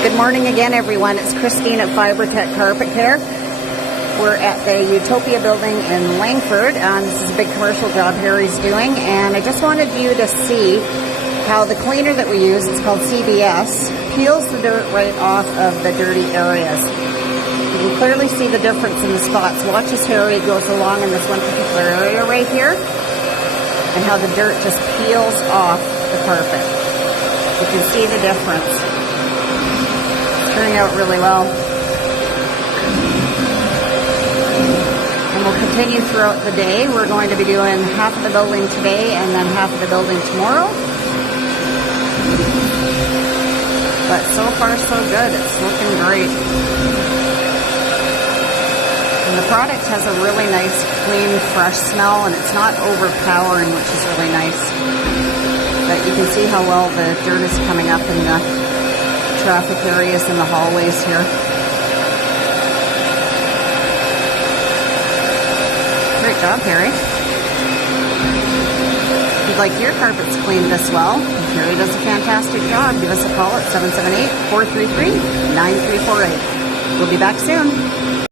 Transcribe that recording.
Good morning again, everyone. It's Christine at Fibre Carpet Care. We're at the Utopia building in Langford. This is a big commercial job Harry's doing, and I just wanted you to see how the cleaner that we use, it's called CBS, peels the dirt right off of the dirty areas. You can clearly see the difference in the spots. Watch as Harry goes along in this one particular area right here, and how the dirt just peels off the carpet. You can see the difference. Turning out really well. And we'll continue throughout the day. We're going to be doing half of the building today and then half of the building tomorrow. But so far so good. It's looking great. And the product has a really nice, clean, fresh smell, and it's not overpowering, which is really nice. But you can see how well the dirt is coming up in the traffic areas in the hallways here. Great job, Harry. If you'd like your carpets cleaned this well, Harry does a fantastic job. Give us a call at 778-433-9348. We'll be back soon.